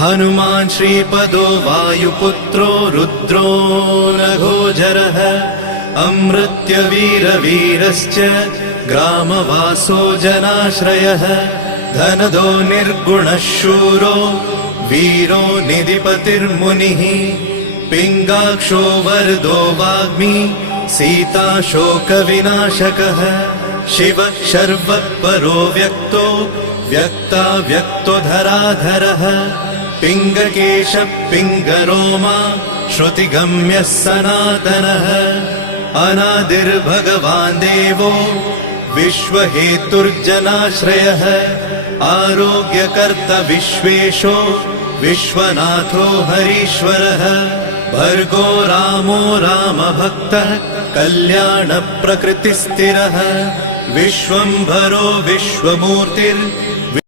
हनुमान् श्रीपदो वायुपुत्रो रुद्रो नघोजरः अमृत्यवीरवीरश्च ग्रामवासो जनाश्रयः धनदो निर्गुणः शूरो वीरो निधिपतिर्मुनिः पिङ्गाक्षो वरदो वाग्मी सीता शोकविनाशकः शिवः शर्वः परो व्यक्तो व्यक्तो धराधरः पिङ्गकेशः पिङ्गरोमा श्रुतिगम्यः सनातनः अनादिर्भगवान् देवो विश्वहेतुर्जनाश्रयः आरोग्यकर्ता विश्वेशो विश्वनाथो हरीश्वरः भर्गो रामो रामभक्तः कल्याणप्रकृतिस्थिरः विश्वम्भरो विश्वमूर्तिर्